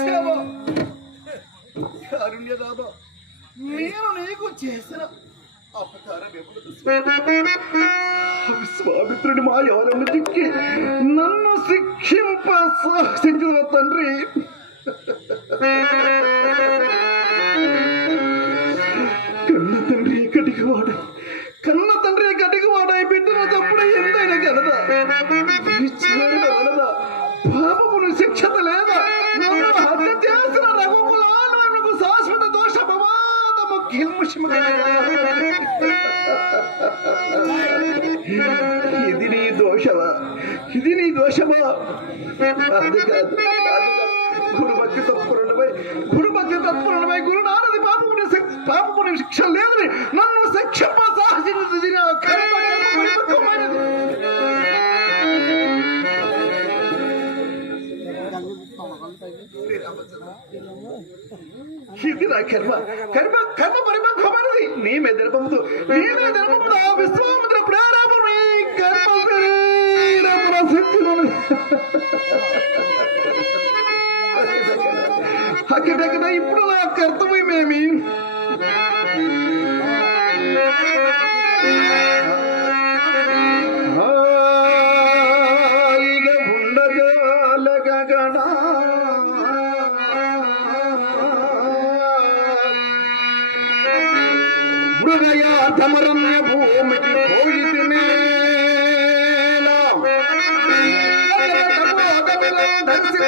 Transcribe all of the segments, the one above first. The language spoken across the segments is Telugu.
సేవ కారుణ్యదాత నేను నీకు చేసిన అపకారం ఎప్పుడు విశ్వామిత్రుడి మా ఎవరನ್ನು దిక్కి నన్ను శిక్షింప సాహసించిన తండ్రి ఇది నీ దోషమా ఇది నీ దోషమా అది కాదు అది కాదు. గురు భక్తి తత్పరుడమై గురు భక్తి తత్పరుడమై గురు నారది పాపముని శిక్ష- పాపముని శిక్ష లేదని నన్ను శిక్షింప సాహసించింది నా కర్మ పరిపక్వమైనది. ఇది నా కర్మ కర్మ కర్మ పరిపక్వమైనది నీ మెదరపముదు నీ మెదరపముదు ఆ విశ్వామిత్ర ప్రేరేపణ ఈ కర్మ శరీరమున శక్తినున్నది. అక్కడక్కడ ఇప్పుడు నా కర్తవ్యమేమి మృగయాతమరమ్య భూమికి పోయితినే ఎంత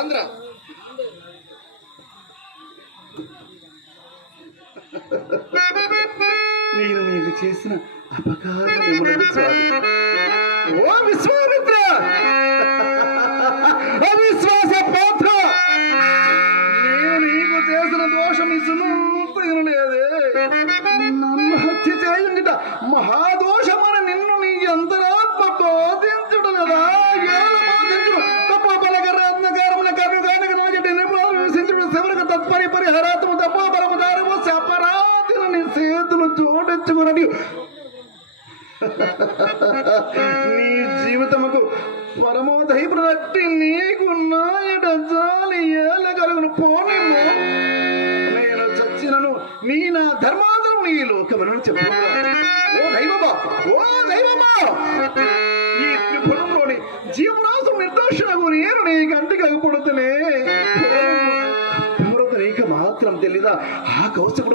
ఆంధ్ర. మీరు మీరు చేసిన అపకారం ఓ విశ్వామిత్ర! అవిశ్వాస పాత్ర పరిహరాత్మ తప్ప బలము దారము సపరాతిని నీ చేతులు జోడించుకునని నీ జీవితముకు పరమోదయప్రదట్టి నీకు నాయట జాలి ఏల కలుగును. పోనేమో నేను చచ్చినను నీ నా ధర్మాంతరం నీ లోకమని చెప్పు ఓ దైవ దైవమా ఓ 啊狗怎么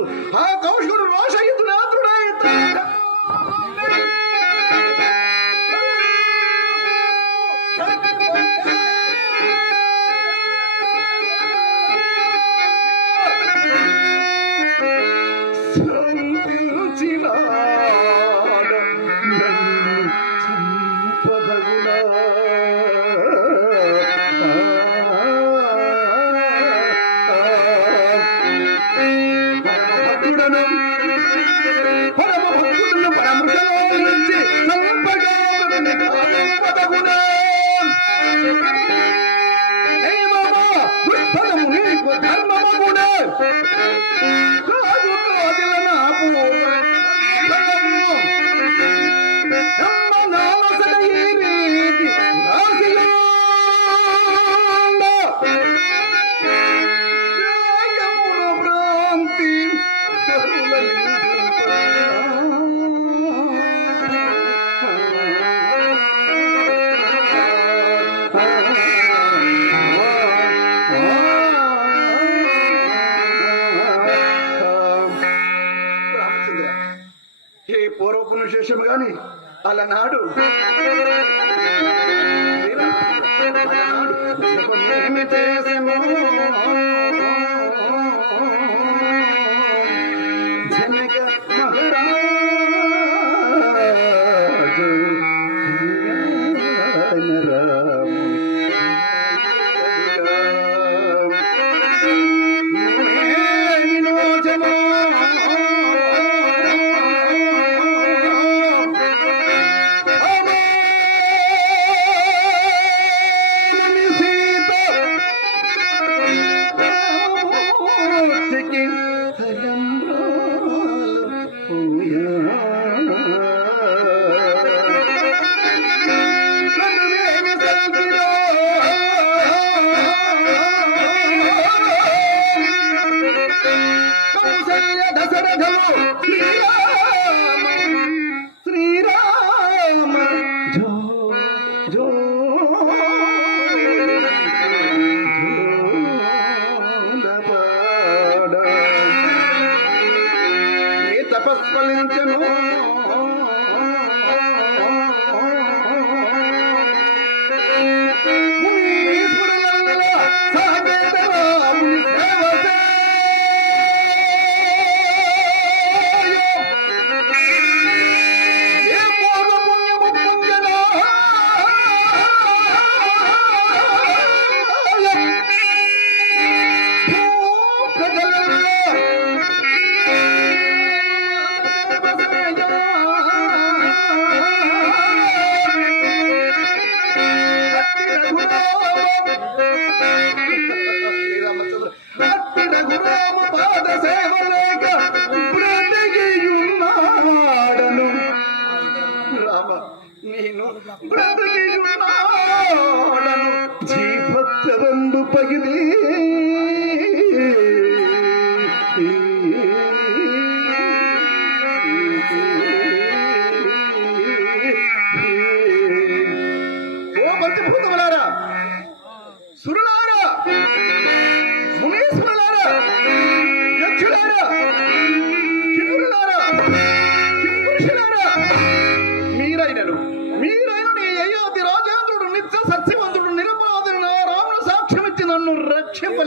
పరమ భక్తులను పరమృషలో నుంచి సంపగా విశేషం గాని అలనాడు. అలనాడు జపమేమి కౌసల్య దశరథలు శ్రీరామ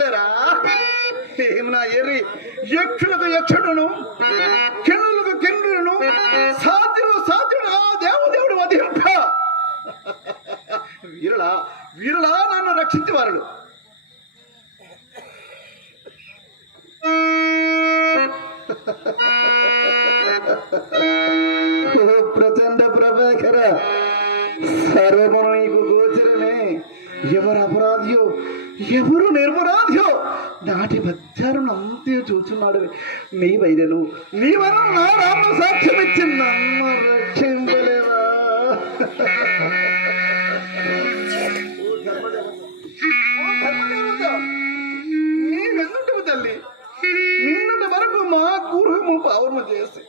చెప్పలేరా నా ఎర్రి యక్షులకు యక్షుడును కిన్నులకు కిన్నులను సాధ్యుడు సాధ్యుడు ఆ దేవదేవుడు వధింప. వీరులా వీరులా నన్ను రక్షించి రక్షించేవారు ప్రచండ ప్రభాకర సర్వమును నీకు గోచరమే. ఎవరు అపరాధియో ఎవరు నిర్మరాధ్యో? నాటి మధ్యాహ్నం అంతే చూచున్నాడు నీ వైద్యను నీ వరం నా రామ సాక్ష్యం ఇచ్చి నమ్మ రక్షింపలేవా తల్లి? నిన్నటి వరకు మా గృహము పావన చేసి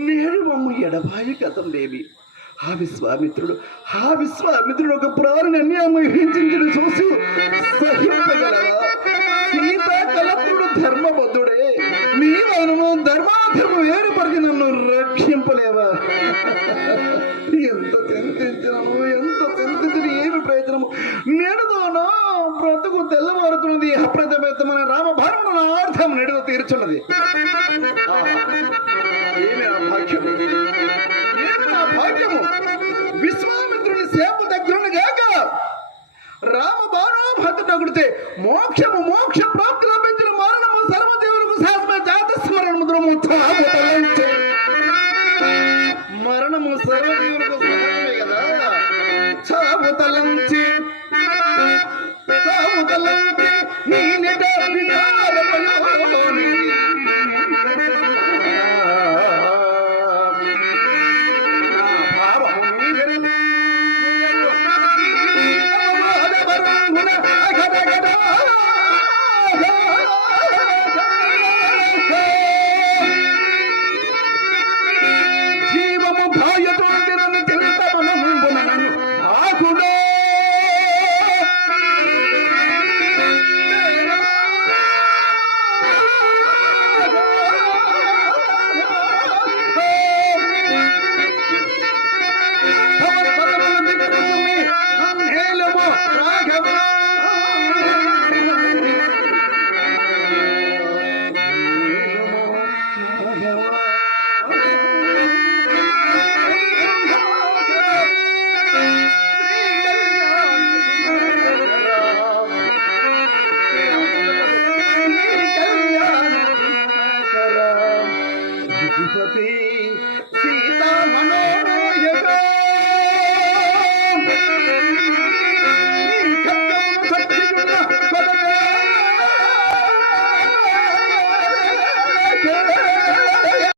నేడు మమ్మ ఎడబాయి కథం దేవి. ఆ విశ్వామిత్రుడు ఆ విశ్వామిత్రుడు ఒక ప్రాణిని అన్యాయం హింసించడం చూసి సహించగలవా సీతాకలపుడు ధర్మబద్ధుడే. నీ మనము ధర్మాధర్మం ఏర్పరిచి నన్ను రక్షింపలేవా? ఎంత చింతించినము ఎంత చింతించిన ఏమి ప్రయత్నము నేడుదోనో బ్రతుకు తెల్లవారుతున్నది అప్రతమైన రామభారమును నా అర్థం నెడుద తీర్చున్నది. విశ్వామిత్రుని సేవ దగ్గరుని గాక రామ బాణోభద్రుడగుడితే మోక్షము మోక్ష ప్రాప్తి లభించిన మరణము సర్వదేవులకు శాశ్వత జాత స్మరణ ముద్రము తాగుతలంచే. మరణము సర్వదేవులకు సహజమే కదా చావు తలంచి చావు తలంచి నీ నిజ విచారమయోని.